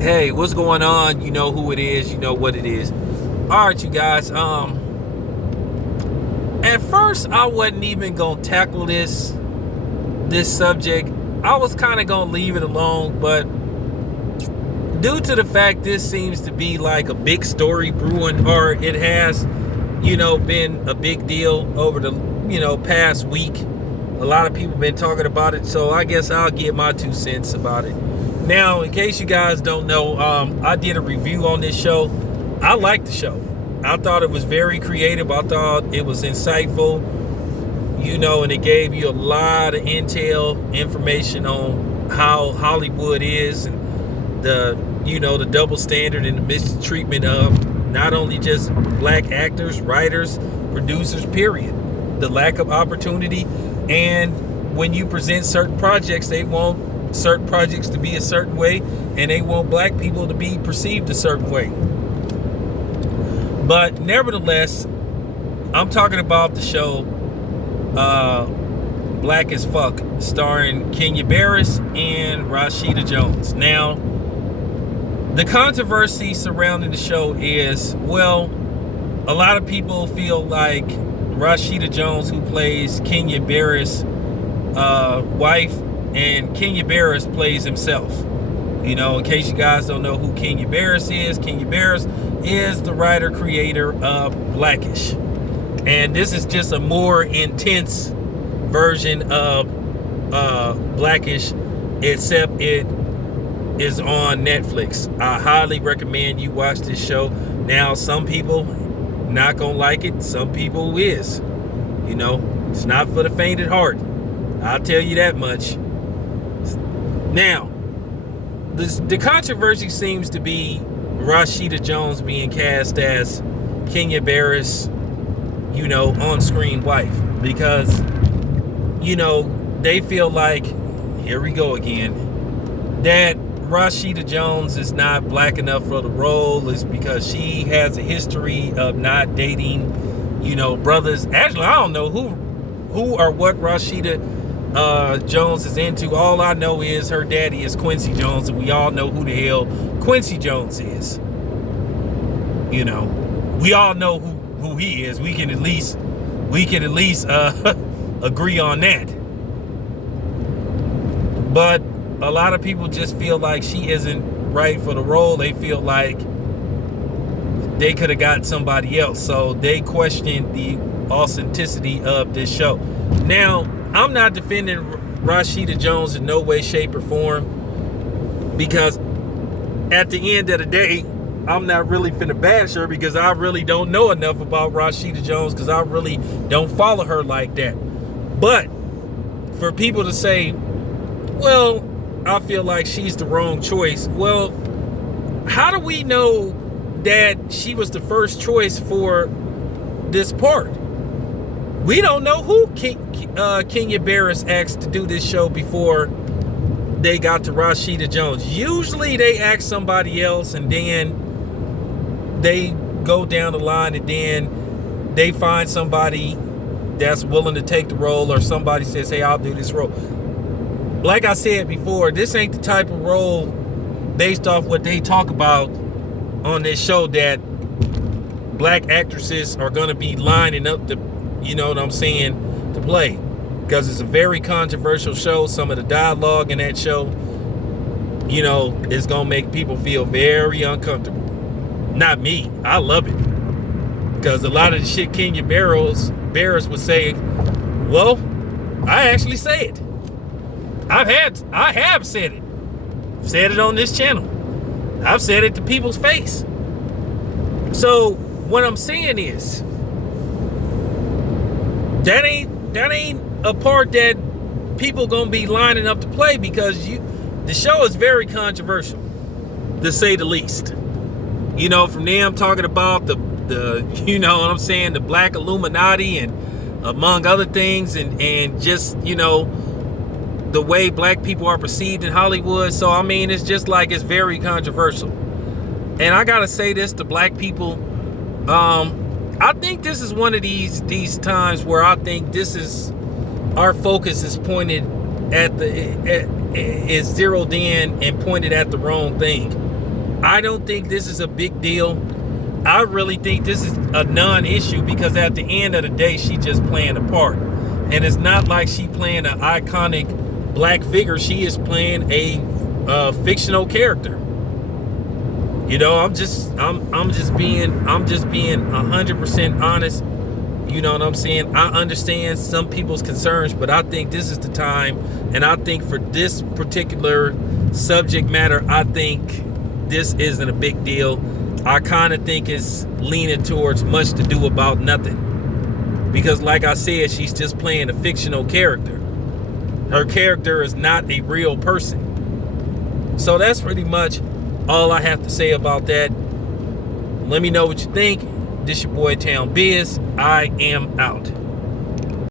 Hey, what's going on? You know who it is, you know what it is. All right, you guys. At first I wasn't even gonna tackle this subject. I was kind of gonna leave it alone, but due to the fact this seems to be like a big story brewing, or it has, been a big deal over the, past week. A lot of people been talking about it, so I guess I'll give my 2 cents about it. Now, in case you guys don't know, I did a review on this show. I liked the show. I thought it was very creative. I thought it was insightful, and it gave you a lot of intel, information on how Hollywood is, and the double standard and the mistreatment of not only just black actors, writers, producers, period. The lack of opportunity, and when you present certain projects, they want certain projects to be a certain way, and they want black people to be perceived a certain way. But nevertheless, I'm talking about the show Black as Fuck, starring Kenya Barris and Rashida Jones. Now, the controversy surrounding the show is, well, a lot of people feel like Rashida Jones, who plays Kenya Barris' wife, and Kenya Barris plays himself. In case you guys don't know who Kenya Barris is the writer creator of Blackish, and this is just a more intense version of Blackish, except it is on Netflix. I highly recommend you watch this show. Now, some people not gonna like it, some people is. It's not for the faint at heart, I'll tell you that much. Now, the controversy seems to be Rashida Jones being cast as Kenya Barris, on-screen wife, because, they feel like, here we go again, that Rashida Jones is not black enough for the role is because she has a history of not dating, brothers. Actually, I don't know who or what Rashida Jones is into. All I know is her daddy is Quincy Jones, and we all know who the hell Quincy Jones is. We all know who he is. We can at least agree on that. But a lot of people just feel like she isn't right for the role. They feel like they could have got somebody else, so they question the authenticity of this show. Now, I'm not defending Rashida Jones in no way, shape, or form, because at the end of the day, I'm not really finna bash her, because I really don't know enough about Rashida Jones, because I really don't follow her like that. But for people to say, well, I feel like she's the wrong choice. Well, how do we know that she was the first choice for this part? We don't know who Kenya Barris asked to do this show before they got to Rashida Jones. Usually they ask somebody else, and then they go down the line, and then they find somebody that's willing to take the role, or somebody says, hey, I'll do this role. Like I said before, this ain't the type of role, based off what they talk about on this show, that black actresses are going to be lining up to, to play. Because it's a very controversial show. Some of the dialogue in that show, is going to make people feel very uncomfortable. Not me. I love it. Because a lot of the shit Kenya Barris would say, well, I actually say it. I have said it. Said it on this channel. I've said it to people's face. So what I'm saying is, that ain't a part that people gonna be lining up to play, because the show is very controversial, to say the least. From them talking about the the black Illuminati, and among other things, and just the way black people are perceived in Hollywood. So it's just like, it's very controversial. And I gotta say this to black people, I think this is one of these times where I think our focus is pointed at is zeroed in and pointed at the wrong thing. I don't think this is a big deal. I really think this is a non-issue because at the end of the day, she just playing a part. And it's not like she playing an iconic black figure. She is playing a fictional character. You know, I'm just being 100% honest. You know what I'm saying? I understand some people's concerns, but I think this is the time, and I think for this particular subject matter, I think this isn't a big deal. I kind of think it's leaning towards much to do about nothing. Because like I said, she's just playing a fictional character. Her character is not a real person. So that's pretty much all I have to say about that. Let me know what you think. This your boy Town Biz. I am out.